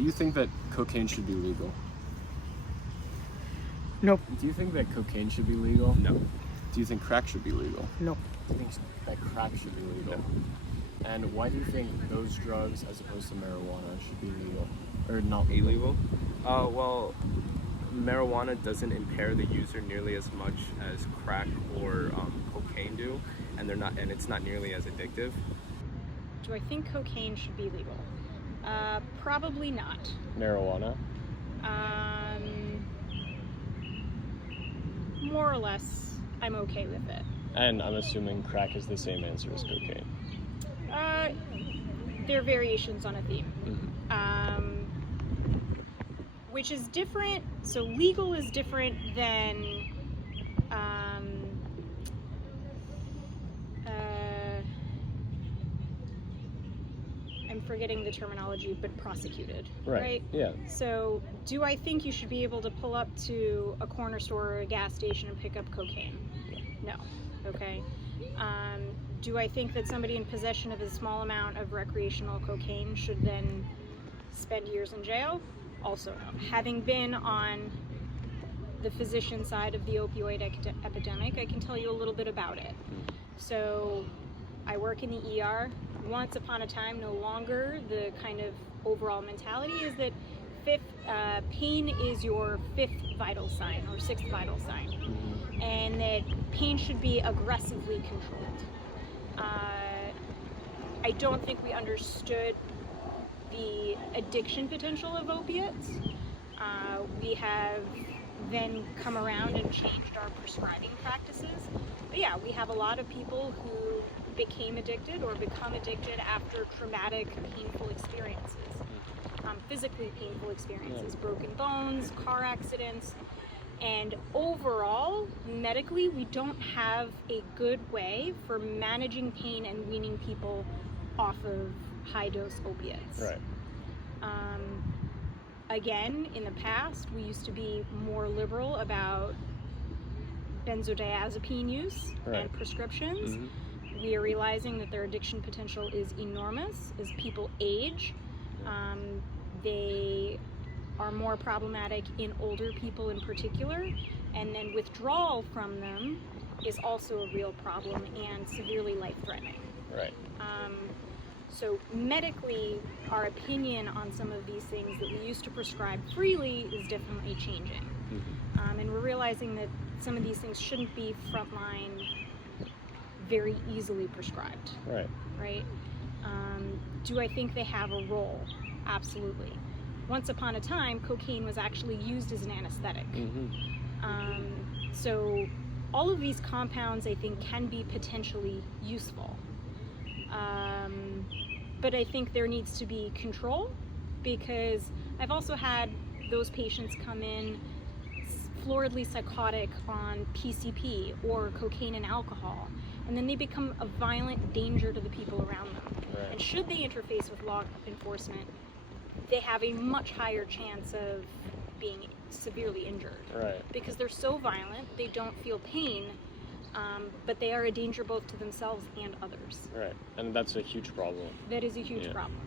Do you think that cocaine should be legal? Nope. Do you think that cocaine should be legal? No. Do you think crack should be legal? No. Do you think that crack should be legal? And why do you think those drugs, as opposed to marijuana, should be legal? Or not legal? Illegal? Well, marijuana doesn't impair the user nearly as much as crack or cocaine do, and it's not nearly as addictive. Do I think cocaine should be legal? Probably not. Marijuana? More or less, I'm okay with it. And I'm assuming crack is the same answer as cocaine. They're variations on a theme. Mm-hmm. Which is different. So legal is different than I'm forgetting the terminology, but prosecuted. Right? Yeah. So do I think you should be able to pull up to a corner store or a gas station and pick up cocaine? No. Okay. Do I think that somebody in possession of a small amount of recreational cocaine should then spend years in jail? Also no. Having been on the physician side of the opioid epidemic, I can tell you a little bit about it. So I work in the ER. Once upon a time, no longer, the kind of overall mentality is that pain is your fifth vital sign or sixth vital sign, and that pain should be aggressively controlled. I don't think we understood the addiction potential of opiates. We have then come around and changed our prescribing practices. But yeah, we have a lot of people who became addicted or become addicted after traumatic, painful experiences, physically painful experiences, broken bones, car accidents. And overall, medically, we don't have a good way for managing pain and weaning people off of high-dose opiates. Right. Again, in the past, we used to be more liberal about benzodiazepine use and prescriptions. We are realizing that their addiction potential is enormous as people age. They are more problematic in older people in particular, and then withdrawal from them is also a real problem and severely life-threatening. Right. So medically, our opinion on some of these things that we used to prescribe freely is definitely changing. And we're realizing that some of these things shouldn't be frontline, very easily prescribed. Right. Right? Do I think they have a role? Absolutely. Once upon a time, cocaine was actually used as an anesthetic. So all of these compounds, I think, can be potentially useful. But I think there needs to be control, because I've also had those patients come in floridly psychotic on PCP or cocaine and alcohol, and then they become a violent danger to the people around them. Right. And should they interface with law enforcement, they have a much higher chance of being severely injured. Right. Because they're so violent, they don't feel pain, but they are a danger both to themselves and others. Right. And that's a huge problem. That is a huge problem.